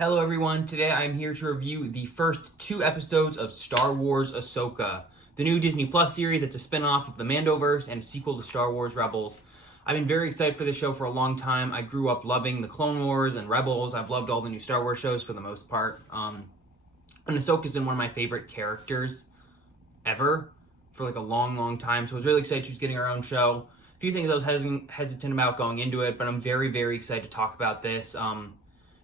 Hello everyone, today I'm here to review the first 2 episodes of Star Wars Ahsoka, the new Disney Plus series that's a spin-off of the Mandoverse and a sequel to Star Wars Rebels. I've been very excited for this show for a long time. I grew up loving the Clone Wars and Rebels. I've loved all the new Star Wars shows for the most part. And Ahsoka's been one of my favorite characters ever for like a long time, so I was really excited she's getting her own show. A few things I was hesitant about going into it, but I'm very excited to talk about this.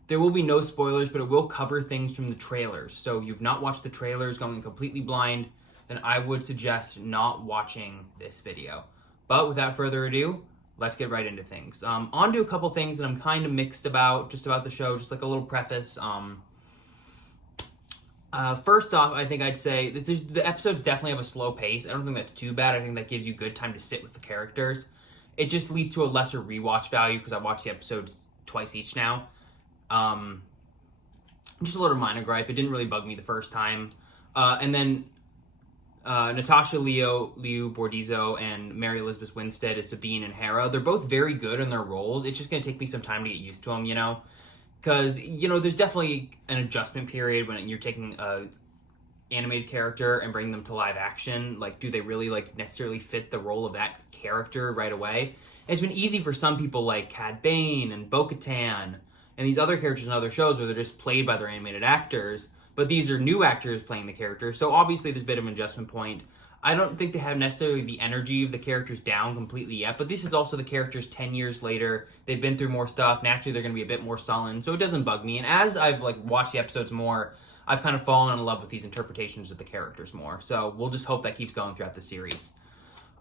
There will be no spoilers, but it will cover things from the trailers. So if you've not watched the trailers going completely blind, then I would suggest not watching this video. But without further ado, let's get right into things. On to a couple things that I'm kind of mixed about, just about the show, just like a little preface. First off, I think I'd say that the episodes definitely have a slow pace. I don't think that's too bad. I think that gives you good time to sit with the characters. It just leads to a lesser rewatch value because I watched the episodes twice each now. Just a little minor gripe. It didn't really bug me the first time. And then Natasha Liu Bordizzo and Mary Elizabeth Winstead as Sabine and Hera. They're both very good in their roles. It's just going to take me some time to get used to them, you know? Because, you know, there's definitely an adjustment period when you're taking a animated character and bringing them to live action. Like, do they really, like, necessarily fit the role of that character right away? And it's been easy for some people like Cad Bane and Bo-Katan and these other characters in other shows where they're just played by their animated actors, but these are new actors playing the characters, so obviously there's a bit of an adjustment point. I don't think they have necessarily the energy of the characters down completely yet, but this is also the characters 10 years later. They've been through more stuff. Naturally, they're going to be a bit more sullen, so it doesn't bug me. And as I've watched the episodes more, I've kind of fallen in love with these interpretations of the characters more. So we'll just hope that keeps going throughout the series.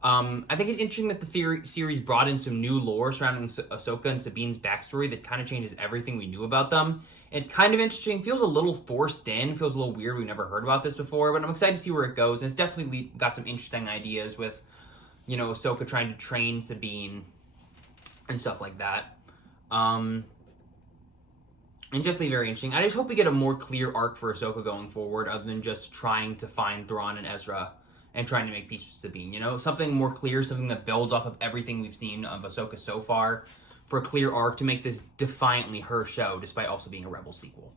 I think it's interesting that the series brought in some new lore surrounding Ahsoka and Sabine's backstory that kind of changes everything we knew about them. And it's kind of interesting. Feels a little forced in. Feels a little weird. We've never heard about this before, but I'm excited to see where it goes. And it's definitely got some interesting ideas with, you know, Ahsoka trying to train Sabine and stuff like that. And definitely very interesting. I just hope we get a more clear arc for Ahsoka going forward other than just trying to find Thrawn and Ezra and trying to make peace with Sabine, you know? Something more clear, something that builds off of everything we've seen of Ahsoka so far for a clear arc to make this defiantly her show, despite also being a Rebel sequel.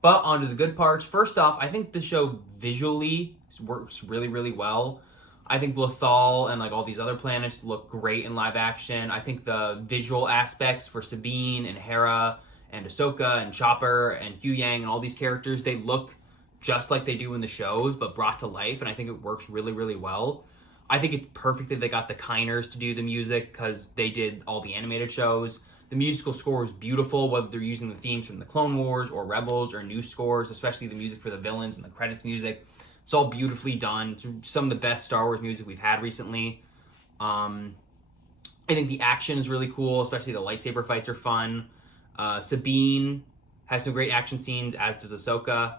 But on to the good parts. First off, I think the show visually works really well. I think Lothal and like all these other planets look great in live action. I think the visual aspects for Sabine and Hera and Ahsoka and Chopper and Huyang and all these characters, they look just like they do in the shows, but brought to life, and I think it works really well. I think it's perfect that they got the Kiners to do the music, because they did all the animated shows. The musical score is beautiful, whether they're using the themes from the Clone Wars, or Rebels, or new scores, especially the music for the villains and the credits music. It's all beautifully done. It's some of the best Star Wars music we've had recently. I think the action is really cool, especially the lightsaber fights are fun. Sabine has some great action scenes, as does Ahsoka.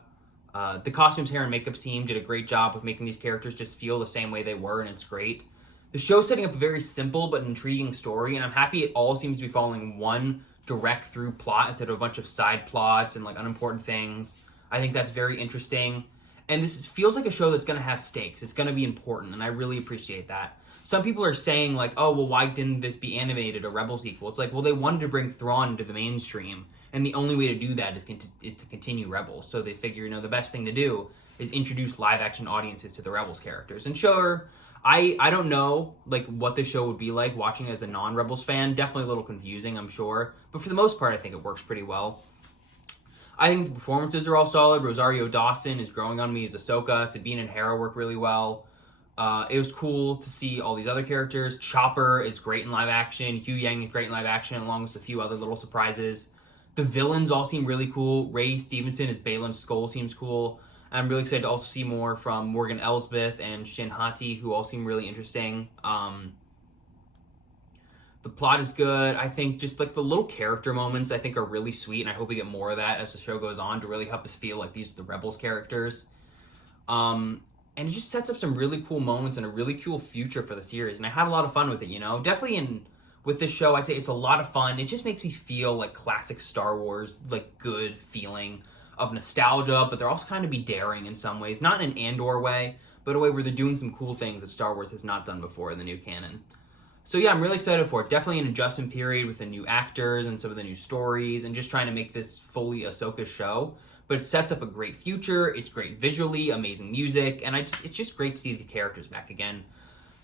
The costumes, hair, and makeup team did a great job of making these characters just feel the same way they were, and it's great. The show's setting up a very simple but intriguing story, and I'm happy it all seems to be following one direct through plot instead of a bunch of side plots and like unimportant things. I think that's very interesting. And this feels like a show that's going to have stakes. It's going to be important, and I really appreciate that. Some people are saying, like, oh, well, why didn't this be animated, a Rebel sequel? It's like, well, they wanted to bring Thrawn into the mainstream, and the only way to do that is to continue Rebels. So they figure, you know, the best thing to do is introduce live-action audiences to the Rebels characters. And sure, I don't know, like, what this show would be like watching as a non-Rebels fan. Definitely a little confusing, I'm sure. But for the most part, I think it works pretty well. I think the performances are all solid. Rosario Dawson is growing on me as Ahsoka. Sabine and Hera work really well. It was cool to see all these other characters. Chopper is great in live action. Huyang is great in live action, along with a few other little surprises. The villains all seem really cool. Ray Stevenson as Baylan Skoll seems cool. I'm really excited to also see more from Morgan Elsbeth and Shin Hati, who all seem really interesting. The plot is good. I think just like the little character moments I think are really sweet, and I hope we get more of that as the show goes on to really help us feel like these are the Rebels characters. And it just sets up some really cool moments and a really cool future for the series, and I had a lot of fun with it, you know? Definitely with this show, I'd say it's a lot of fun. It just makes me feel like classic Star Wars, like good feeling of nostalgia, but they're also kind of be daring in some ways. Not in an Andor way, but a way where they're doing some cool things that Star Wars has not done before in the new canon. So yeah, I'm really excited for it. Definitely an adjustment period with the new actors and some of the new stories and just trying to make this fully Ahsoka show. But it sets up a great future. It's great visually, amazing music, and it's just great to see the characters back again.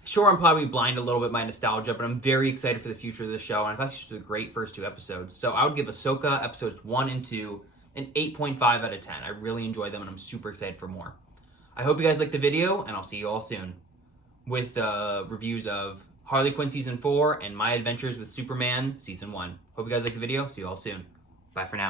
Sure, I'm probably blind a little bit by nostalgia, but I'm very excited for the future of the show, and I thought these were the great first 2 episodes. So I would give Ahsoka episodes 1 and 2 an 8.5 out of 10. I really enjoyed them, and I'm super excited for more. I hope you guys liked the video, and I'll see you all soon with reviews of Harley Quinn Season 4 and My Adventures with Superman Season 1. Hope you guys liked the video. See you all soon. Bye for now.